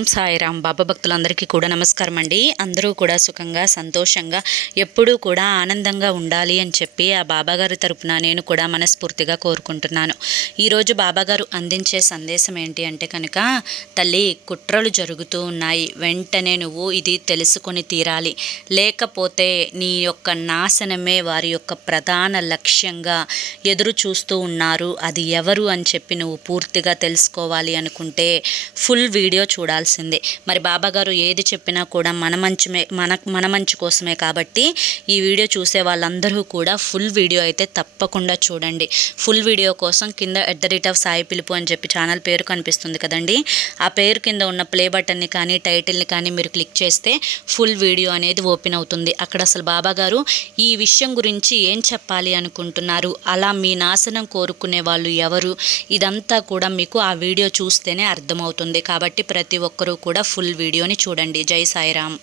ఓం సాయిరామ్. బాబా భక్తులందరికీ కూడా నమస్కారం అండి. అందరూ కూడా సుఖంగా సంతోషంగా ఎప్పుడూ కూడా ఆనందంగా ఉండాలి అని చెప్పి ఆ బాబాగారి తరపున నేను కూడా మనస్ఫూర్తిగా కోరుకుంటున్నాను. ఈరోజు బాబాగారు అందించే సందేశం ఏంటి అంటే కనుక తల్లి కుట్రలు జరుగుతూ ఉన్నాయి. వెంటనే నువ్వు ఇది తెలుసుకొని తీరాలి. లేకపోతే నీ యొక్క నాశనమే వారి యొక్క ప్రధాన లక్ష్యంగా ఎదురు చూస్తూ ఉన్నారు. అది ఎవరు అని చెప్పి నువ్వు పూర్తిగా తెలుసుకోవాలి అనుకుంటే ఫుల్ వీడియో చూడాల్సి చూడాల్సిందే మరి బాబాగారు ఏది చెప్పినా కూడా మన మంచిమే మన మన మంచి కోసమే కాబట్టి ఈ వీడియో చూసే వాళ్ళందరూ కూడా ఫుల్ వీడియో అయితే తప్పకుండా చూడండి. ఫుల్ వీడియో కోసం కింద at the rate of Sai పిలుపు అని చెప్పి ఛానల్ పేరు కనిపిస్తుంది కదండి. ఆ పేరు కింద ఉన్న ప్లే బటన్ని కానీ టైటిల్ని కానీ మీరు క్లిక్ చేస్తే ఫుల్ వీడియో అనేది ఓపెన్ అవుతుంది. అక్కడ అసలు బాబాగారు ఈ విషయం గురించి ఏం చెప్పాలి అనుకుంటున్నారు? అలా మీ నాశనం కోరుకునే వాళ్ళు ఎవరు? ఇదంతా కూడా మీకు ఆ వీడియో చూస్తేనే అర్థమవుతుంది. కాబట్టి ప్రతి ఒక్క ఒక్కరూ కూడా ఫుల్ వీడియోని చూడండి. జై సాయిరామ్.